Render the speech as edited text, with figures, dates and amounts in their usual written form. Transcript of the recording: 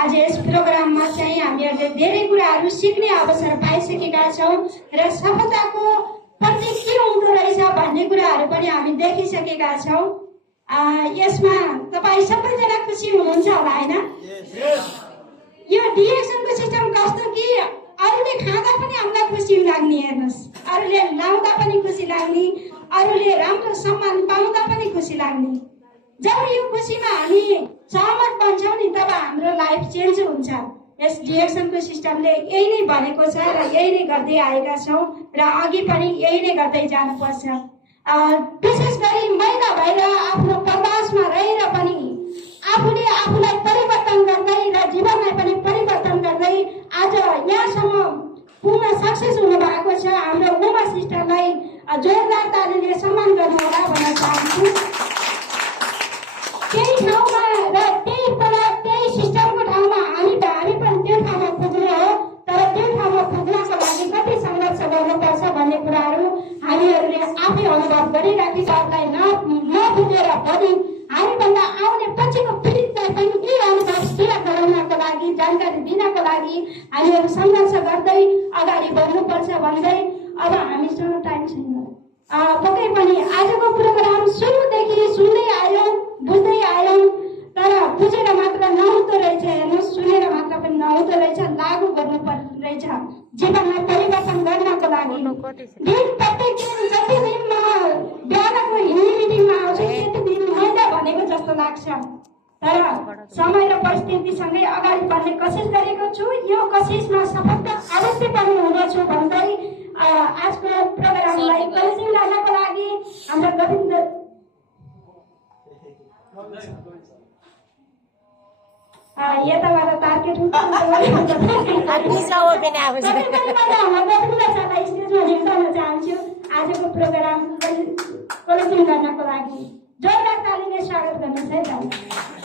आज यस प्रोग्राममा चाहिँ हामीहरूले धेरै कुराहरू सिक्ने अवसर पाइसकेका छौँ र सफलताको प्रतीक के हुँदो रहेछ भन्ने कुराहरू पनि हामी देखिसकेका छौँ। यसमा तपाईँ सबैजना खुसी हुनुहुन्छ होला हैन? यो डिएक्सनको सिस्टम कस्तो कि अरूले खाँदा पनि हामीलाई खुसी लाग्ने, हेर्नुहोस्, अरूले लाउँदा पनि खुसी लाग्ने, अरूले राम्रो सम्मान पाउँदा पनि खुसी लाग्ने। जब यो खुसीमा हामी सहमत बन्छौँ नि तब हाम्रो लाइफ चेन्ज हुन्छ। यस डिएक्सनको सिस्टमले यही नै भनेको छ र यही नै गर्दै आएका छौँ र अघि पनि यही नै गर्दै जानुपर्छ। विशेष गरी महिला भएर आफ्नो प्रवासमा रहेर पनि आफूले आफूलाई परिवर्तन गर्दै र जीवनलाई पनि परिवर्तन गर्दै आज यहाँसम्म पुग्न सक्सेस हुनु भएको छ। हाम्रो उमा सिस्टरलाई जोरदार तालीले सम्मान गर्नु होला भन्न चाहन्छु। केही ठाउँमा र त्यही सिस्टमको ठाउँमा हामी पनि त्यो ठाउँमा पुग्ने हो, तर त्यो ठाउँमा पुग्नको लागि कति सङ्घर्ष गर्नुपर्छ भन्ने कुराहरू हामीहरूले आफै अनुभव गरिराखेका अरूलाई नबुझेर पनि हामीभन्दा आउने पछिको पीडितलाई पनि के अनुभव सेयर गराउनको लागि, जानकारी दिनको लागि हामीहरू सङ्घर्ष गर्दै अगाडि बढ्नुपर्छ भन्दै अब हामीसँग टाइम छैन। पक्कै पनि आजको प्रोग्राम सुरुदेखि सुन्दै आयौँ, बुझ्दै आयौँ, तर बुझेर मात्र नहुँदो रहेछ, हेर्नुहोस्, सुनेर मात्र पनि नहुँदो रहेछ, लागू गर्नुपर्ने रहेछ जीवनमा परिवर्तन गर्नको लागि। दिन प्रत्येक दिन जति दिन म बिहानको हिन्दी मिटिङमा आउँछु त्यति दिन मैदा भनेको जस्तो लाग्छ, तर समय र परिस्थितिसँगै अगाडि बढ्ने कोसिस गरेको छु। यो कोसिसमा सफलता अवश्य पनि हुनेछु भन्दै आजको प्रोग्रामलाई क्लोजिङ गर्नको लागि हाम्रो गोविन्द यताबाट टार्गेट स्टेजमा निम्ताउन चाहन्छु। आजको प्रोग्राम क्लोजिङ गर्नको लागि जोरदार तालीले स्वागत गर्नुहोस् है।